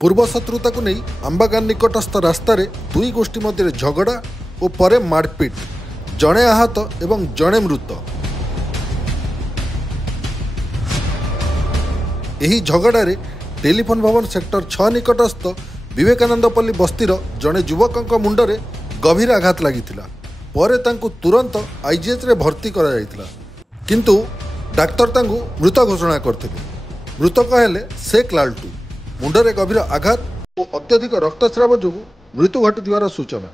पूर्व शत्रुता को नहीं आंबागान निकटस्थ रास्तार दुई गोष्ठी मध्य झगड़ा और परे मारपिट, जड़े आहत एवं जड़े मृत। यही झगड़े टेलीफोन भवन सेक्टर 6 निकटस्थ विवेकानंदपल्ली बस्तीर जड़े युवक मुंडरे गभीर आघात लगी। परे तांकु तुरंत आईजीएच रे भर्ती करा जायतिला, किंतु डाक्तर तांकु मृत घोषणा करते। मृतक हेले शेख लालटू। मुंडरे गभीर आघात और अत्यधिक रक्तस्राव जो मृत्यु घटिथिबार सूचना।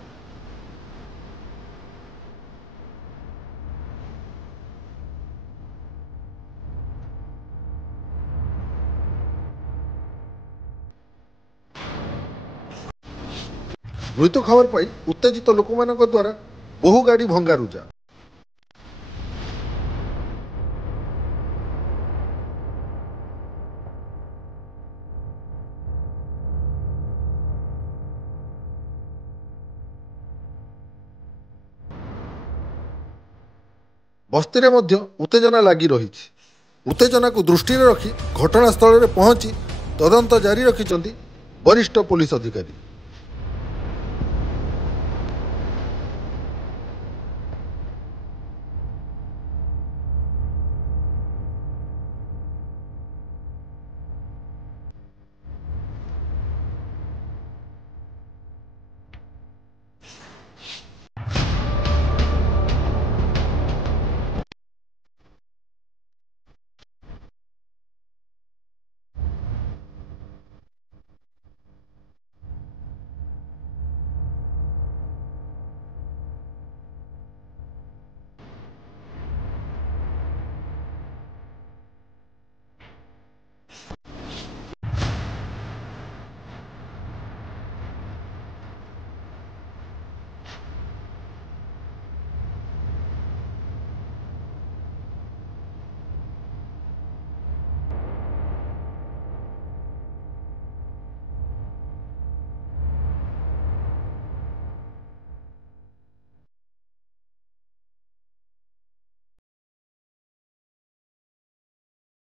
मृत्यु खबर पाई उत्तेजित लोकमानक द्वारा बहु गाड़ी भंगारुजा। बस्ती रे मध्य उत्तेजना लगी रही। उत्तेजना को दृष्टि रखी घटनास्थल में पहुंची तदंत जारी रखिछन्ति वरिष्ठ पुलिस अधिकारी।